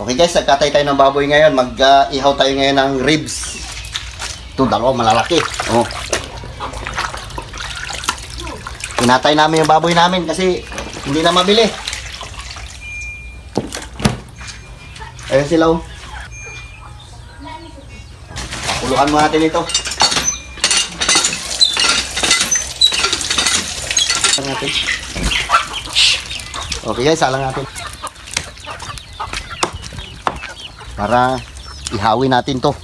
Okay guys, nagkatay tayo ng baboy ngayon. Mag-ihaw tayo ngayon ng ribs. Ito, dalawa malalaki. Oh. Pinatay namin yung baboy namin kasi hindi na mabili. Ayun sila oh. Pakuluan mo natin ito. Okay guys, salang natin. Para ihawin natin to.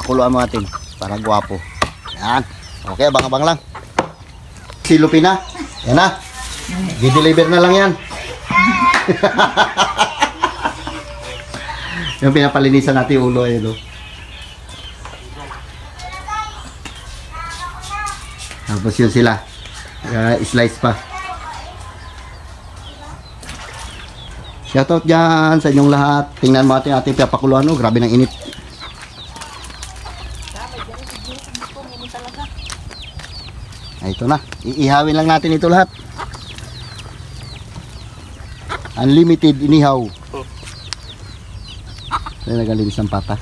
Pakuluan mo natin para guwapo. Yan. Okay, abang-abang lang. Silupin na. Yan na. Di-deliver na lang yan. Yung pinapalinisan natin yung ulo ayun. Tapos yun sila. Slice pa. Shoutout dyan sa inyong lahat. Tingnan mo ating pinapakuluan. Oh, grabe ng init. Ay, ito na. Iihawin lang natin ito lahat. Unlimited inihaw. Ay, nagalinis ng pata.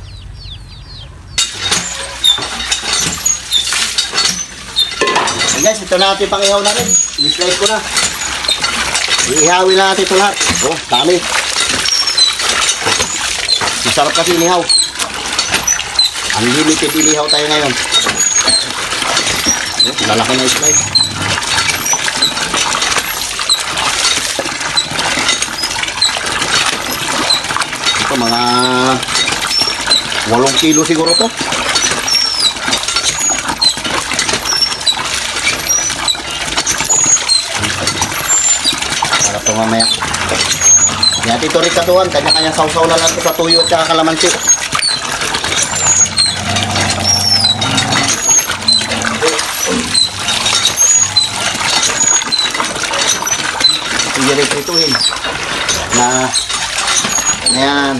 Okay guys, ito na natin pang ihaw natin. I-slice ko na. Iihawin na natin ito lahat. Oh, dami. Masarap kasi inihaw. Unlimited inihaw tayo ngayon. Oh, lalaki na slice. Ito mga 8 kilo siguro to. Para ito mamaya. Yan ito rin katuhan. Kanya-kanya sausaw na lang ito sa tuyo at saka kalamansi. Iirituhin na yan.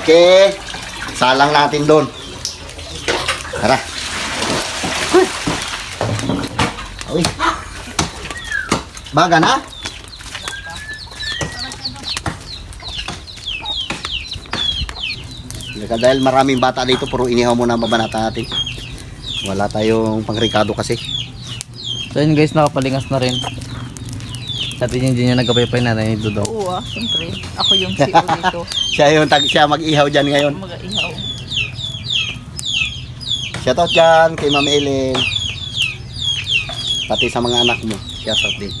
Okay, salang natin doon. Tara. Uy, baga na. Dahil maraming bata dito, puro inihaw muna ang babanata natin. Wala tayong pangrikado kasi. So yun guys, nakapalingas na rin. Dati yung dyan yung nagkapaypay na ni Dudong. Oo siyempre. Ako yung CEO dito. siya mag-ihaw dyan ngayon. Mag-ihaw. Shoutout dyan kay Ma'am Ellen. Pati sa mga anak mo. Shoutout din.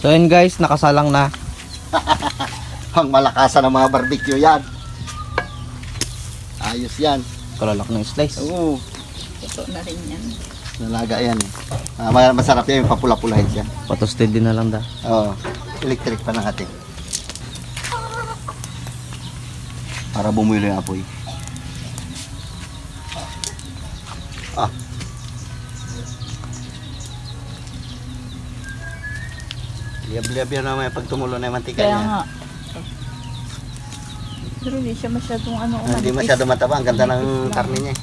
So yun guys, nakasalang na. Ang malakasan ng mga barbecue yan. Ayos yan. Kalalak ng slice. Oo. Ito na rin yan. Nalaga yan eh. Masarap yan yung papula-pulahin siya. Patosted din na lang da. Oo. Electric pa na natin. Para bumulo yung apoy. Ah. Liyab-liyab yan naman pag tumulo na yung mantika Kaya niya. nga. Pero hindi siya masyadong ano. Hindi masyado mataba. Ang ganda ng karne niya.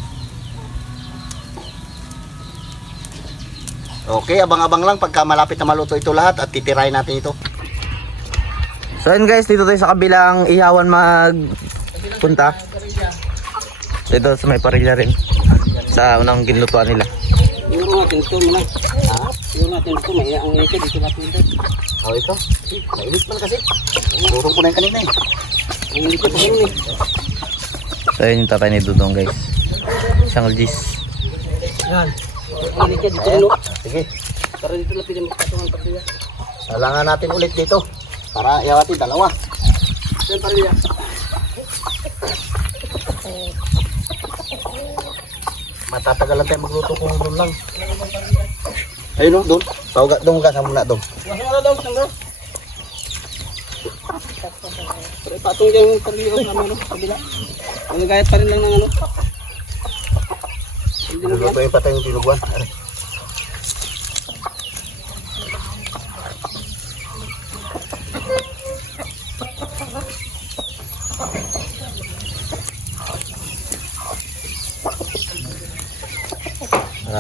Okay, abang-abang lang pagka malapit na maluto ito lahat at titirahin natin ito. So yun guys, dito tayo sa kabilang ihawan magpunta. Dito sa may parilla rin. Sa unang ginlutuan nila. Siguro natin ito muna. Ha? Siguro natin ito. May ang ito. Dito natin ito. Oh, ito. Mainit man kasi. Turong ko na yung kanina eh. Ang ito pa rin eh. So yun yung tatay ni Dudong guys. Siyang Gis. Yan. Ang ito dito rin. Sige. Para dito lang pinagpatungan partiya. Salangan natin ulit dito. Para ihawatin dalawa. Yan partiya. Matatagalan tayo magluto kung doon lang. Ayun o, doon. Doon ka muna doon. Wala na daw. Sangga. Pero ipatong dyan yung partiya ko sa ano. Kabila. Ang nagayat pa rin lang ng ano. Lutuin pa tayong tinuguan.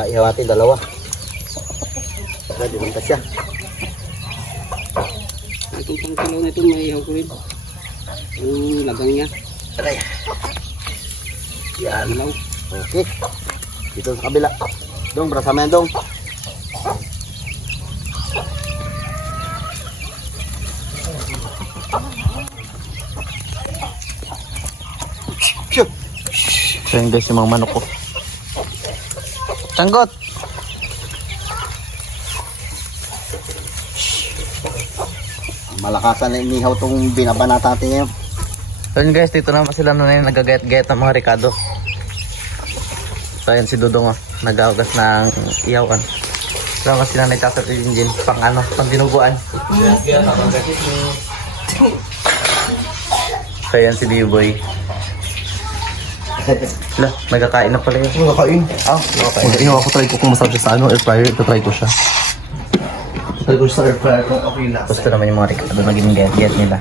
Ihawatin dalawa. Di banta siya. Itong pang kilo na ito, may ihaw ko rin. Yung lagang niya. Aray. Yan. Ilaw. Okay. Dito sa kabila. Dong, brasa mo yan, Dong. Phew. So yun guys, yung mga manok ko. Sanggot! Malakasan na inihaw tong binabanata natin ngayon. So yun guys, dito naman sila na yung nagagayat-gayat ng mga Ricardo. So ayan si Dudong nagahugas ng ihawan. So kasi nanay sa engine pang ano, pang dinuguan. So ayan si Diboy. Lah, nagkakain na pala yun. Nakain. Oh, okay. Okay, ako try ko kung masarap siya sa ano, air fryer. Ito-try ko siya. Try ko siya sa air fryer kung okay na. Gusto naman yung mga Ricardo naging get nila.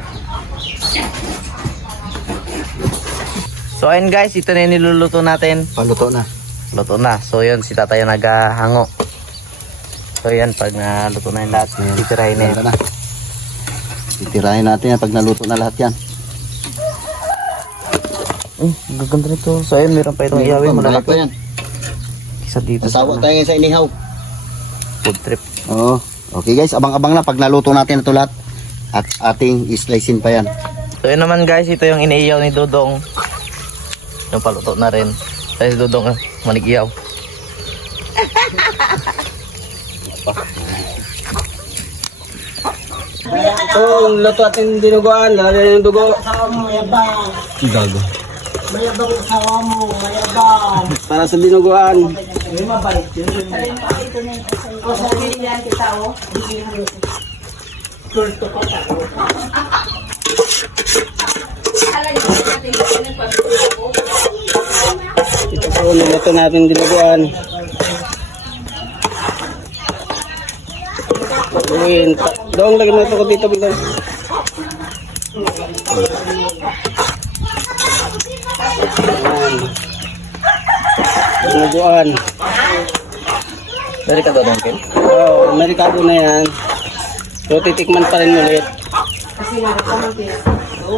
So ayun guys, ito na yung niluluto natin. Paluto na. Luto na. So yun, si tatay naghahango. So yan, pag naluto na yung lahat, titirahin na yun. Ito na. Titirahin natin yan pag naluto na lahat yan. Gaganda nito. So ayun, meron pa itong ihawin. Marami Malalaki. pa yan. Isa dito sa Nasawa tayo ngayon sa inihaw. food trip. Oo. Okay guys, abang-abang na pag naluto natin ito lahat. At ating islicein pa yan. So yun naman guys, ito yung iniiyaw ni Dudong. Yung paluto na rin. Kasi si Dudong manigiyaw. So, yung luto ating dinuguan, lalagyan yung dugo. Gago. Para sa dinuguan. Ito po, niluto natin dinuguan. Patuloyin. Dong, lagyan mo ito ko dito. Biglang. Ayan. Dinuguan. Dari ka Dudong, Ken? Oo, Amerikado na yan. So, titikman pa rin ulit.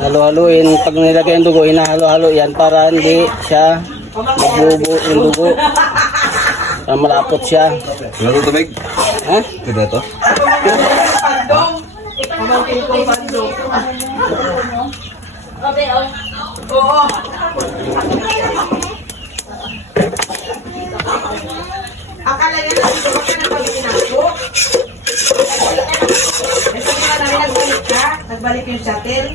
Halo-haloin. Pag nilagay yung dugo, hinahalo-halo yan para hindi siya magbubo yung dugo. Para malapot siya. Wala ko tubig? Ha? Pwede ito? Akala niya na dito ka na pag-inako. Kasi nga namin nagbalik ka, nagbalik yung shuttle.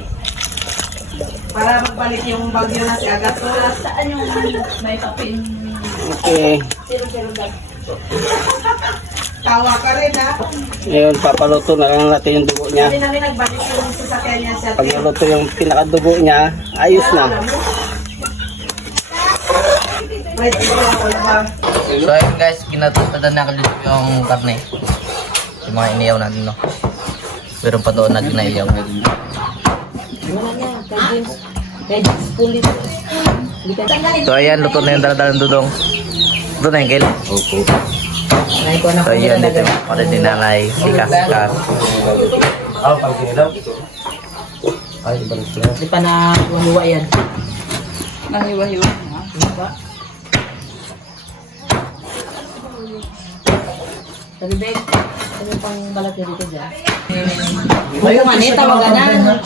Para magbalik yung bagyo na si Agato. Saan yung may kapin? Okay. Tawa ka rin ha. Ngayon, papaluto na lang natin yung dugo niya. Hindi namin nagbalik yung sasakyan niya Pag shuttle. naluto yung pinakadugo niya, ayos na. Wait, ako ba? So ayun guys, kinatustadan na kalit yung karne. Yung mga iniyaw natin, no? Meron pa doon na ginaiyaw. So ayan, luto na yung daladala ng Dudong. Luto na yung Kel. Opo. So ayan, dito yung pala din nanay, sikas-sikas. Ah, pag ginilaw? Ay, iba rin sila. Di pa na huwa yan. Nahiwa-hiwa na. Sabi, Beg, ano pang balat niya dito dyan? Ayaw nga niya, tawagan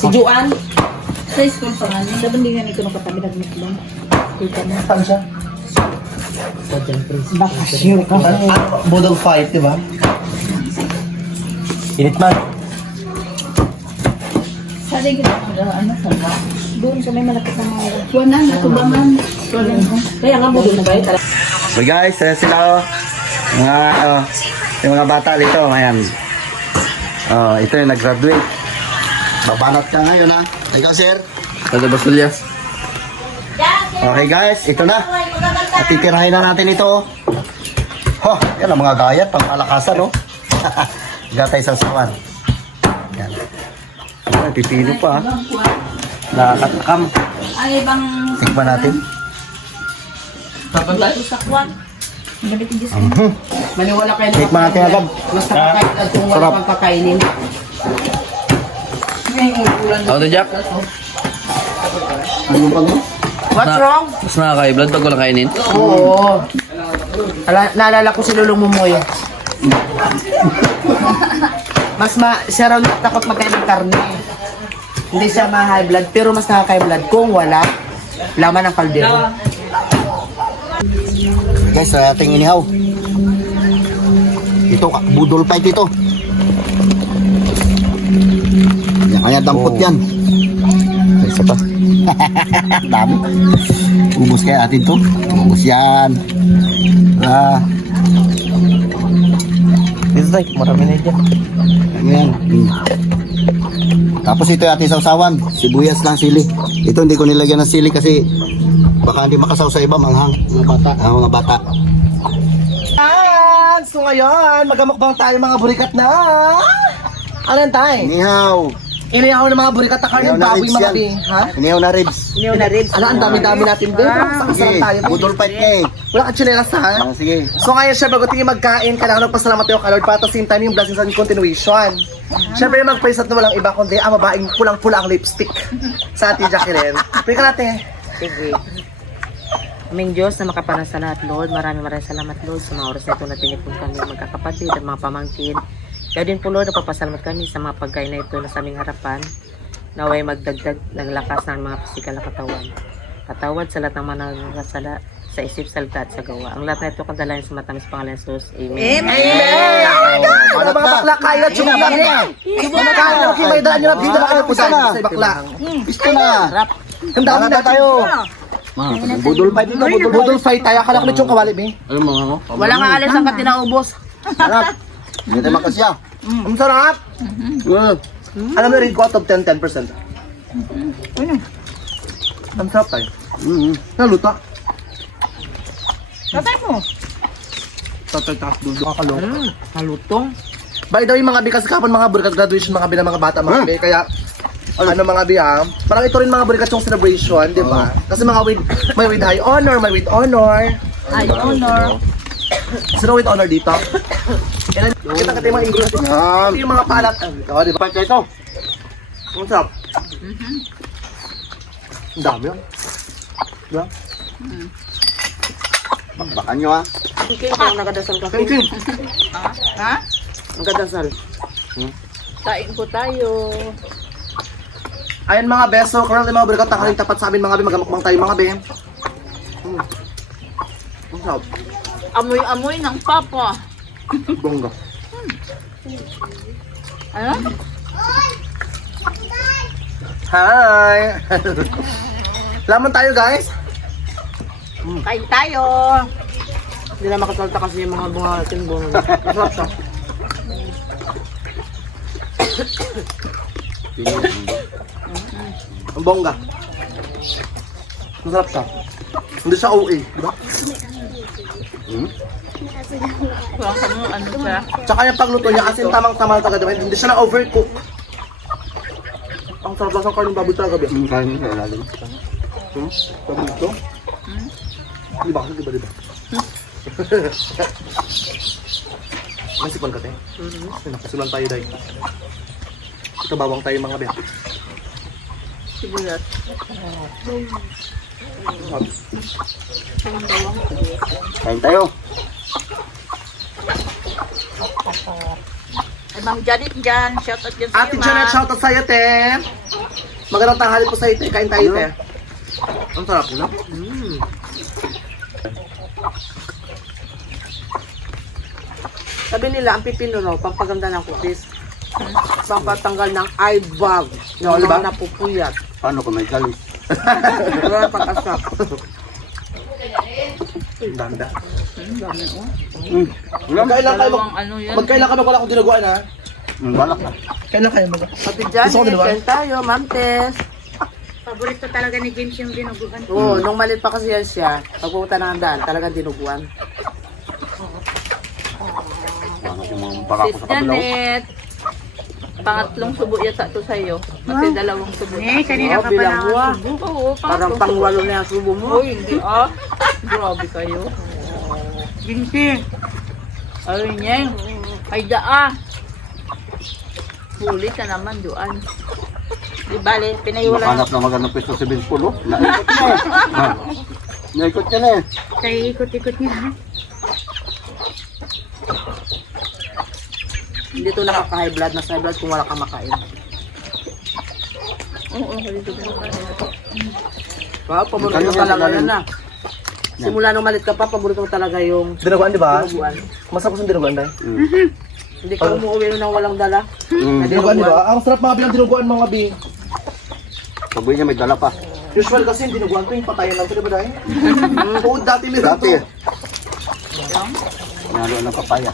si Juan. Sa school pa nga niya. Daban din nga nito nung katabi nagmukbang. Kita na. Saan siya? Sa dyan, please. Bakasyon ka. Budol fight, di ba? Init man. Sa rin kita ano sa ba? Doon sa may malapit na mga. Wala na, tubangan. Kaya nga budol na kayo. So guys, ayan sila oh. Mga, yung mga bata dito, ayan. Ito yung nag-graduate. Babanat ka ngayon ha. Ikaw sir. Kada basulyas. Okay guys, ito na. At titirahin na natin ito. Oh, yan ang mga gayat, pang malakasan oh. Gatay sa sawan. Yan. Ay, pipino pa ha. Nakakatakam. Ay, ibang Tikman natin. sakwan. Maniwala kayo na Tikman natin agad. mas nakakain at kung wala Sarap. pang kakainin. Ako to, Jack. Ano pa mo? What's wrong? Mas nakaka-blood pag walang kainin. Oo. Naalala ko si Lulong Mumoy. Siya raw takot magkain ng karne. Hindi siya ma-high blood, pero mas nakaka-high blood kung wala laman ng kaldero. Guys, sa ating inihaw. Ito, budol fight ito. Yan, kaya dampot yan. Isa pa. Dami. Ubus kaya atin to. Ubus yan. Dito tayo, marami na dyan. Ayan. Tapos ito yung ating sausawan. Sibuyas lang, sili. Ito hindi ko nilagyan ng sili kasi baka hindi makasaw sa iba, manghang. Mga bata. Mga bata. So ngayon, magamukbang tayo mga burikat na. Ano tayo? Inihaw. Inihaw ng mga burikat na karne Inihaw na baboy ribs mga yan. bi. Ha? Inihaw na ribs. Ala, ang dami-dami natin din. Sige, tayo. budol fight niya eh. Wala ka chinelas ha? Sige. So ngayon, syempre, bago tayo magkain, kailangan magpasalamat tayo kay Lord para at the same time yung blessings and continuation. Syempre, mag-praise at na walang iba kundi ang babaeng pulang-pula ang lipstick sa ating Jacqueline. Pwede ka natin. Sige. Aming Diyos na makapanal sa lahat, Lord. Maraming salamat, Lord, sa mga oras na ito na tinipon kami magkakapatid at mga pamangkin. Kaya din po, Lord, napapasalamat kami sa mga pagkain na ito na sa aming harapan. Naway magdagdag ng lakas ng mga pisikal na katawan. Patawad sa lahat ng mga nangasala sa isip, salita at sa gawa. Ang lahat na ito kadalayan sa matamis pangalan Jesus. Amen. Amen! Ano mga bakla, kaya chumba na. Kaya na, may daan nyo na dito na kayo po sa bakla. Gusto na. Ang dami na tayo. Budol fight ito, budol fight. Budol fight tayo. Akala ko na yung kawali, be. Alam mo nga mo? Walang aalis ang katinaubos. Sarap. Hindi tayo makasya. Ang sarap. Alam mo rin ko out of 10, 10%. Ang sarap tayo. Naluto. Tatay mo. Tatay taas dulo. Kakalong. Halutong. By the way, mga bi, kasi kapon mga burikat graduation mga bi ng mga bata mga bi. Kaya, ano mga bi parang ito rin mga burikat yung celebration, di ba? Kasi mga may with high honor, may with honor. High honor. Sino with honor dito? Kita yung mga ingredients. Ito yung mga palat. O, di ba? Fight ito. Ang sarap. Ang dami yun. Di ba? Bakbakan nyo ha. King, kung nagadasal ka. Thank you. Ha? Nagadasal. Kain po tayo. Ayan mga beso, currently mga burikat na kaling tapat sa amin mga bi, magamukbang tayo mga bi. Ang sarap. Amoy-amoy ng papa. Bongga. Ano? Hi! Lamon tayo guys. Kain tayo. Hindi na makasalta kasi yung mga bunga timbong. Masarap siya. Ang bongga. Masarap siya. Hindi siya OA, di ba? Kulang sa mga ano siya. Tsaka yung pagluto niya kasi tamang-tama talaga, diba? Hindi siya na-overcook. Ang sarap lang sa karneng baboy talaga, ba? Kain nyo sa ilalim. Sabi ito? Di ba? Di ba? Di ba? May sipon ka, te? Nakasulan tayo, day. Ito bawang tayo, mga be. Sibuyas. Kain tayo. Ay, Ma'am Janet dyan. Shout out dyan sa'yo, Ate Janet, shout out sa'yo, te. Magandang tanghali po sa'yo, te. Kain tayo, te. Ang sarap, no? Sabi nila, ang pipino raw, pampaganda ng kutis. Pampatanggal ng eye bag. No, Yung diba? mga napupuyat. Paano kung may galis? Wala pag-asap. Ang danda. Wala. Magkailan ka wala akong dinaguan, ha? Wala ka. Kailan kayo mag... Pati dyan, Gusto ko diba? kain tayo, Ma'am Tess. Paborito talaga ni James yung dinuguan. Oo, nung maliit pa kasi yan siya, pagpupunta ng daan, talagang dinuguan. Ano yung mga baka ko Sis sa kabilaw? Janet. Pangatlong subo yata to sa'yo. Kasi dalawang subo. kanina ka pa na subo. Oo, Parang pangatlong pangwalo na yung subo mo. Uy, hindi ah. Grabe kayo. Ginti. Ayun niya. Ay daa. Huli ka naman doon. Di bale, pinaiwala. Hanap na magandang pwesto si Vince Pulo. Naikot niya eh. Ha? Naikot niya na eh. Kaya ikot-ikot niya. Hindi to nakaka-high blood na high blood kung wala kang makain. Oo, halito na. Wow, paborito mo talaga yan na. Simula nung malit ka pa, paborito mo talaga yung Dinuguan, di ba? dinuguan. Masarap sa dinuguan, Day. Hindi ka umuwi nang walang dala. Na Dinuguan, di dinuguan. ba? Ang sarap mga bilang dinuguan, mga bi. Sabi niya may dala pa. Usual kasi yung dinuguan ko yung patayan lang. Di ba, Day? Oo, dati meron Dati. to. Nalo ng papaya.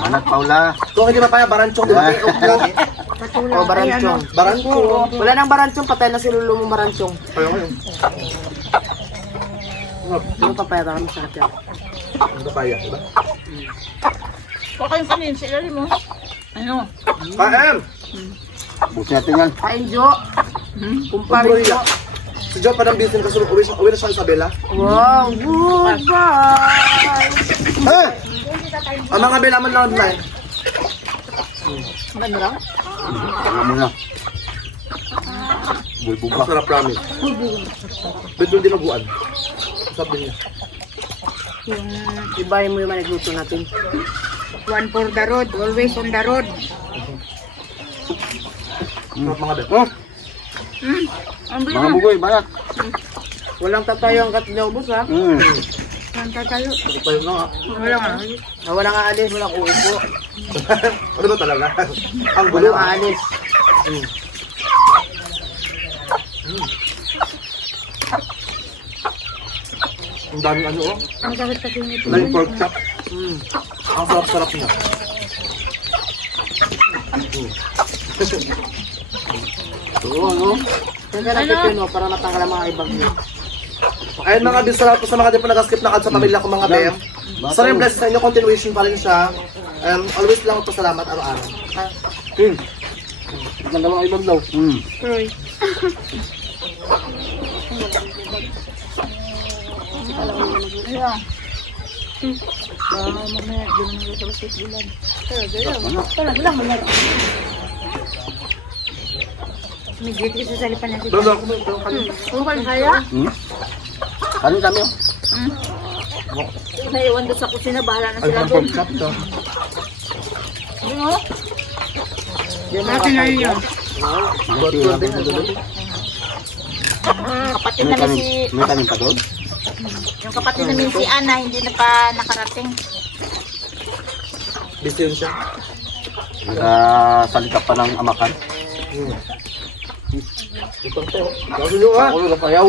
Anak Paula. Kung hindi papaya, baranchong, di ba? O, baranchong. Baranchong. Wala nang baranchong, patay na si Lulu mo baranchong. Ayaw ngayon. Yung papaya ka masarap yan. Yung papaya, di ba? Okay, kanin sa ilalim mo. Ano? Paem! Buti natin yan. Kain, Jo. Kumpare Kumpare Jo. Si John pa ng business kasi uwi na siya Isabela. Wow, goodbye. Eh! Ang mga bela man lang online. Ano lang? Tanga mo na. Bulbog ba? Masarap promise. Betul dinuguan. Sabi niya. Ibahin mo yung managluto natin. One for the road. Always on the road. Sarap mga bela. Oh, Ang mga bilang. bugoy, banat. Walang tatayo ang katinaubos ha. Ang tatayo. Pa yun nga. Wala nga. Walang aalis, walang uupo. Ano ba talaga? Ang gulo. Walang aalis. Ang daming ano oh. Ang sakit kasi nito. Line pork chop. Ang sarap-sarap niya. Oo, ano? Yan ka nagpipino para matanggal ang mga ibang nyo. Ayun mga bis, salamat po sa mga di po nag-skip na sa pamilya ko mga bem. Sana yung blessing sa inyo, continuation pa rin siya. Always lang po salamat araw-araw. Ang dalawang ibang daw. Roy. Ayan. Mamaya, di mo nang labas sa bulan. Talaga lang, mamaya. May gate isa sa lipan niya. Bro, ako mo ito. Okay, kaya? Ano dami oh? Naiwan doon sa kusina, bahala na Ay, sila ang doon. pork chop to. Yun o. Natin na yun. Kapatid May namin kanin, si... may kanin pa doon? Yung kapatid namin si Ana, hindi na pa nakarating. Busy yun siya. Nakasalita pa ng amakan. Ito to. Gawin nyo ah. Ako yung kayaw.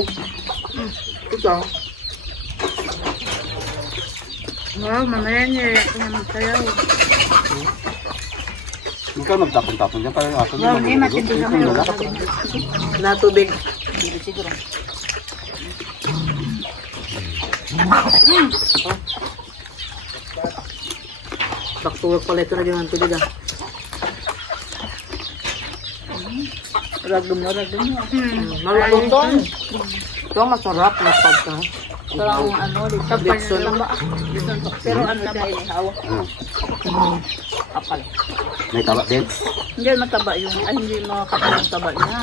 Ito. Wow, mamaya niya naman tayo. Ikaw magtapon-tapon dyan. Parang aso Wow, hindi, matindi kami. Na tubig. Back to work pala ito na din ang tubig ah. Ragdum na. Malutong to. Ito masarap na pagka. Parang ano, dito pa Dixon. lang ba? Pero ano dahil hawak. Kapal. May taba din. Hindi mataba yung, ay hindi makakapal yung taba niya.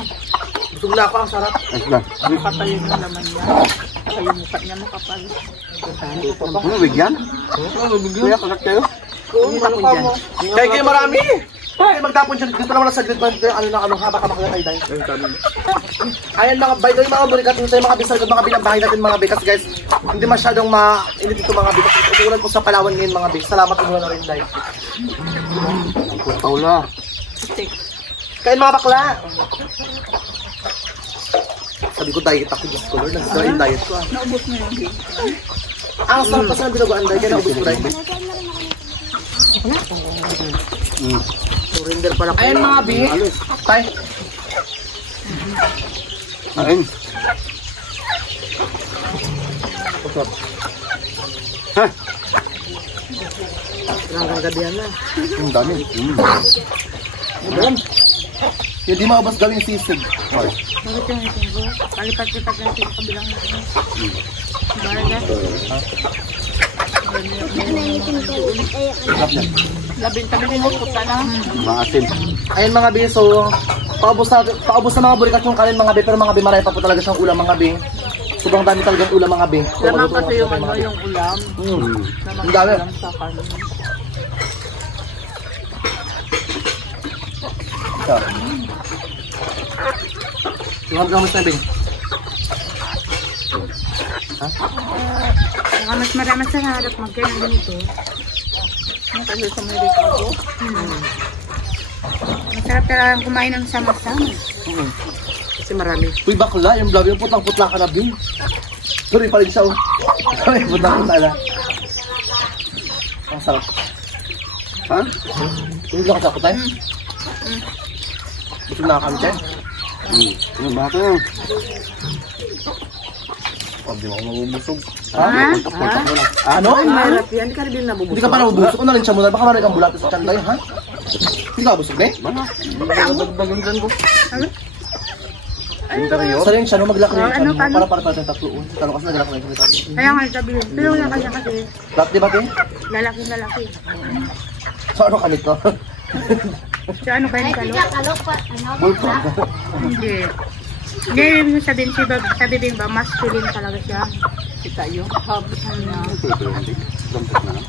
Busog na ako, ang sarap. Ay, sila. Makapal yung laman niya. Saka yung mukha niya makapal. Ano, bigyan? Kuya, kagat kayo? Yung tapon dyan. Kaya kayo marami. Ay, magtapon dyan. Dito naman sa grid. Ano na, ano, haba ka makakaya tayo. Ayan mga, by the way mga burikat, ito yung mga bisal, mga binambahay natin mga bikas guys. Hindi masyadong mainit ito mga bikas. Itugulan po sa Palawan ngayon mga bikas. Salamat po na rin dahil. Paula. Kain mga bakla. Sabi ko diet ako, Diyos ko Lord. Nag-join diet ko. Naubos mo yung game. Ang sarap pa sa binagoan dahil kaya naubos ko dahil. Surrender pala. Ayan mga bi. Tay. Kain. Ha? Hanggang gabi na. Ang dami. Hindi maubos gawing sisig. Bakit yung itin ko? Palipat-lipat lang sa kabilang natin. Barga. Labing-tabi mo, puta na. Maasim. Ayun mga be, so paubos na mga burikat yung kanin mga be, pero mga be marami pa po talaga siyang ulam mga be. Sobrang dami talagang ulam mga be. So, Laman maluto kasi na yung mga be. yung ulam. Ang dami. Ulam sa kanin. Yung gamas na be. Saka mas marami sa harap magkaya ng ganito. Kasi sa may Ricardo. Masarap talagang kumain ng sama-sama. Kasi marami. Uy, bakla, yung vlog yung putlang-putla ka na be. Sorry pa rin siya oh. Ay, putlang-putla na. Ang sarap. Ha? Hindi ka sakot tayo? Busog na kami tayo. Ano ba ito? Pag di mo ako mabubusog. Ha? Puntak-puntak mo na. Ano? Marap yan, hindi ka rin nabubusog. Hindi ka pa nabubusog. Kung narin siya muna, baka maraming kang bulatis sa tiyan tayo, ha? Hindi ka busog, be? Bana? Dagdagan dyan ko. Interior? Sa rin siya, no? Maglaki rin siya. Ano, no? paano? Para tayo tatlo. Talo kasi nagalak na yung tatlo. Kaya nga sabihin. Pero wala kanya kasi. Lahat di ba, te? Lalaki. So, ano ka nito? So ano kayo kalo? Bulkan. Hindi. Hindi, yung sabihin si Bob, sabi din ba, masculine talaga siya. Kita yung hobbies niya. Dampot na.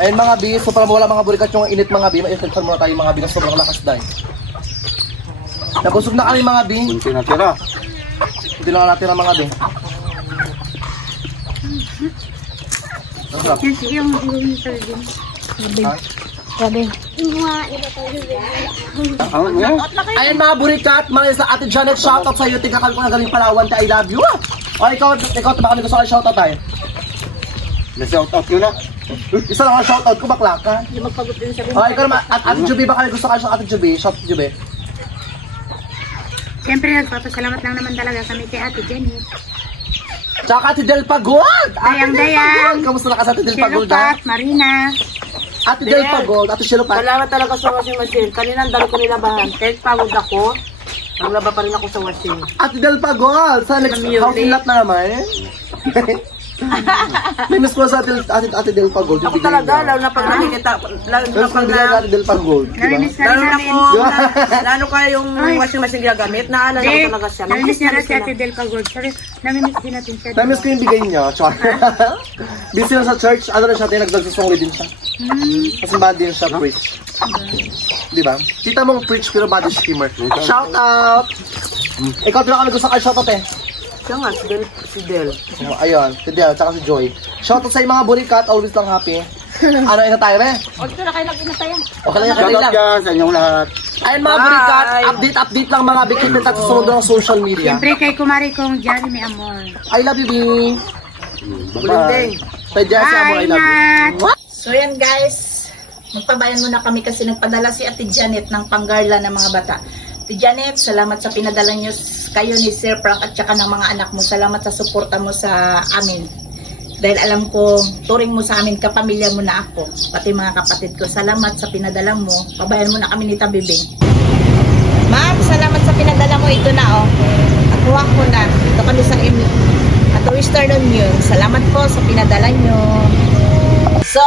Ayun mga bi, so para mawala mga burikat yung init mga bi, ma-effectan muna tayo mga bi na sobrang lakas dahil. Nabusog na kami mga bi. Kunti na tira. Hindi lang natin ang mga bi. Ang sarap. Yan siya yung sabi din. Ha? Sabi. Ayun mga burikat, mga sa Ate Janet, shoutout sa iyo. Tingakal ko na galing Palawan, I love you. O ikaw baka may gusto ka shoutout tayo. Na-shout out yun na. Isa lang ang shoutout ko, bakla ka. Hindi magpagot din sabi. O ikaw naman, Ate Juby, baka may gusto ka Ate Juby, shoutout Juby. Siyempre nagpapasalamat lang naman talaga kami kay Ate Jenny. Tsaka Ate Del Pagod! Dayang-dayang. Kamusta na ka sa Ate Del Pagod ha? Shelopat, Marina. Ate Del Pagod, Ate Shelopat. Salamat talaga sa washing machine. Kanina ang dami ko nilabahan. Kahit pagod ako, naglaba pa rin ako sa washing. Ate Del Pagod! Sa next Music. house in lot na naman. May miss ko sa Ate Del Pagod. yung Ako bigay talaga, niya. lalo na pag nakikita, lalo na Pero pag kung bigay ka Ate Del Pagod, di ba? Narinis na lalo rin na namin. po, lalo ka yung washing machine ginagamit, naalala ko talaga siya. Narinis niya na si na. Ate Del Pagod. Sorry, namimiss din natin siya. Namiss ko yung bigay niya. Char. Busy na sa church. Ano na siya, nagdagsasongli din siya. Kasi bad din siya preach. Di ba? Tita mong preach pero body skimmer. Shout out! Ikaw, di ba kami gusto ka shout out eh? Siya nga, si Del. Oh, ayun, si Del, tsaka si Joy. Shout out sa mga burikat, always lang happy. Ano, ina tayo be? O, ito na kayo nag-inatayan. Okay lang yan, Shout kadali out lang. dyan sa inyong lahat. Ayun mga burikat, update lang mga bikit at susunod ng social media. Siyempre kay kumari kong Johnny may amor. I love you, B. Bye-bye. Kay Jessie Amor, I love you. Ingat! So yan guys, magpabayan muna kami kasi nagpadala si Ate Janet ng panggarla ng mga bata. Ate Janet, salamat sa pinadala niyo kayo ni Sir Frank at saka ng mga anak mo. Salamat sa suporta mo sa amin. Dahil alam ko, turing mo sa amin, kapamilya mo na ako. Pati mga kapatid ko. Salamat sa pinadala mo. Pabayan mo na kami ni Tabibing. Ma'am, salamat sa pinadala mo. Ito na oh. Nakuha ko na. Ito kami sa at Western Union. Salamat po sa pinadala nyo. So,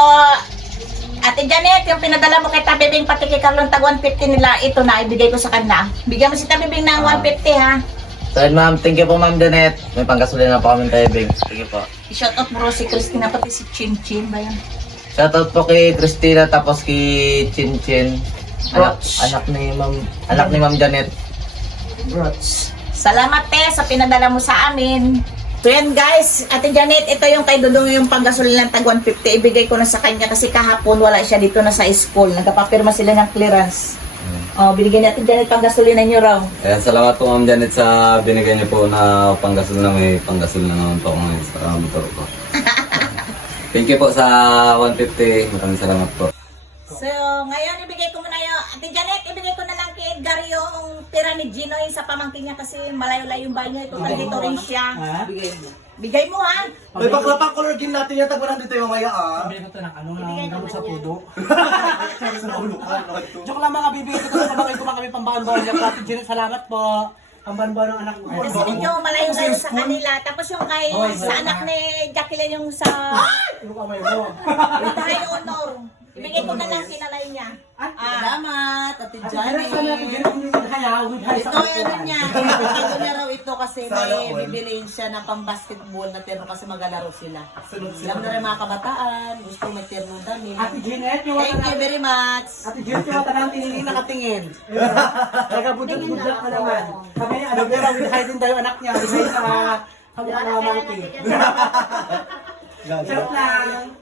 Ate Janet, yung pinadala mo kay Tabibing pati kay Carlon tag 150 nila, ito na, ibigay ko sa kanila. Bigyan mo si Tabibing ng 150 ha. So yun ma'am, thank you po ma'am Janet. May panggasolina po kami tayo, Bing. Sige po. I-shout out mo si Christina pati si Chin Chin ba yan? Shoutout po kay Christina tapos kay Chin Chin. Broch. Anak ni Ma'am Janet. Brots. Salamat sa pinadala mo sa amin. So yan guys, Ate Janet, ito yung kay Dudong yung panggasolina ng tag 150. Ibigay ko na sa kanya kasi kahapon wala siya dito na sa school. Nagpapirma sila ng clearance. Oh, binigyan ni Ate Janet panggasolina niyo raw. Ayan, salamat po Ma'am Janet sa binigay niyo po na panggasolina. May panggasolina naman po ngayon sa motor ko. Thank you po sa 150. Maraming salamat po. So, ngayon ibigay ko muna yung, Ate Janet, ibigay ko na lang kay Edgar yung pera ni Gino yung sa pamangkin niya kasi malayo-layo yung bahay niya. Ito, nandito rin siya. Bigay mo ha. May bakla pang color game natin yan. Tagwaran dito yung maya ah. Bibigyan ko ito ng ano, ng gamot sa pudo. Joke Joke lang mga bibigyan ko ito sa bagay ko mga kami pambahan-bahan niya. Ate Janet, salamat po. Pambahan-bahan ng anak ko. Kasi medyo malayo-layo sa kanila. Tapos yung kay, sa anak ni Jacqueline yung sa Ano ka may mo? Tahay Honor. Ibigay ko na lang kinalay niya. Salamat, Ate Ate Janet, sana Ate Janet, hindi hayaw. Ito ano niya, ito niya raw ito kasi may bibilin siya ng pang-basketball na terno kasi maglalaro sila. Alam na rin mga kabataan, gusto may terno dami. Ate Janet, yung Thank you very much. Ate Janet, yung tanang Hindi nakatingin. Taga-budot-budot ka naman. Kami, anak niya, winhay din tayo anak niya. Isa sa kami ang mga monkey. Sarap lang.